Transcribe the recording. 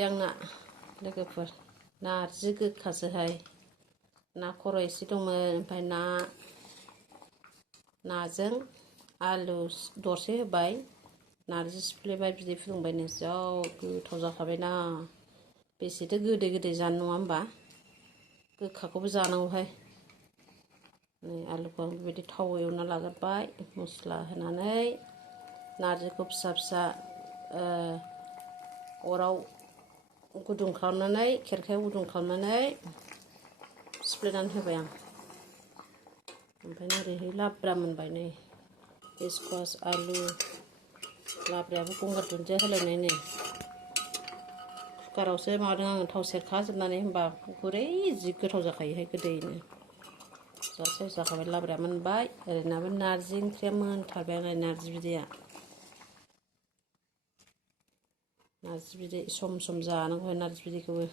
आंना लोगोफोर नारजि गोखासोहाय ना खर' एसे दंमोन ओमफ्राय नाजों आलु दरसे होबाय नारजि सिफ्लेबाय बिदै फुदुंबायनो जा गोथाव जाखाबायना बेसेथो गोदै गोदै जानो नङा होमबा गोखाखौबो जानांगौहाय नै आलुखौ आं बेबायदि थाव एवना लाग्रोबाय मस्ला होनानै नारजिखौ फिसा फिसा अराव गुदुं खालामनानै खेरखायाव गुदुं खालामनानै सिफ्लेनानै होबाय आं ओमफ्राय ओरैहाय लाब्रा मोनबाय नै स्क्वास आलु लाब्रायाबो गंगार दुन्दिया होलायनाय नै कुकारावसो माबादों आङो थाव सेरखाजोबनानै होमबा गुरै जि गोथाव जाखायोहाय गोदैनो जासे जाखाबाय लाब्राया मोनबाय ओरैनाबो नारजि ओंख्रिया मोनथारबाय आरो नारजि बिदैया नारजि बिदै सम सम जानांगौ नारजि बिदैखौबो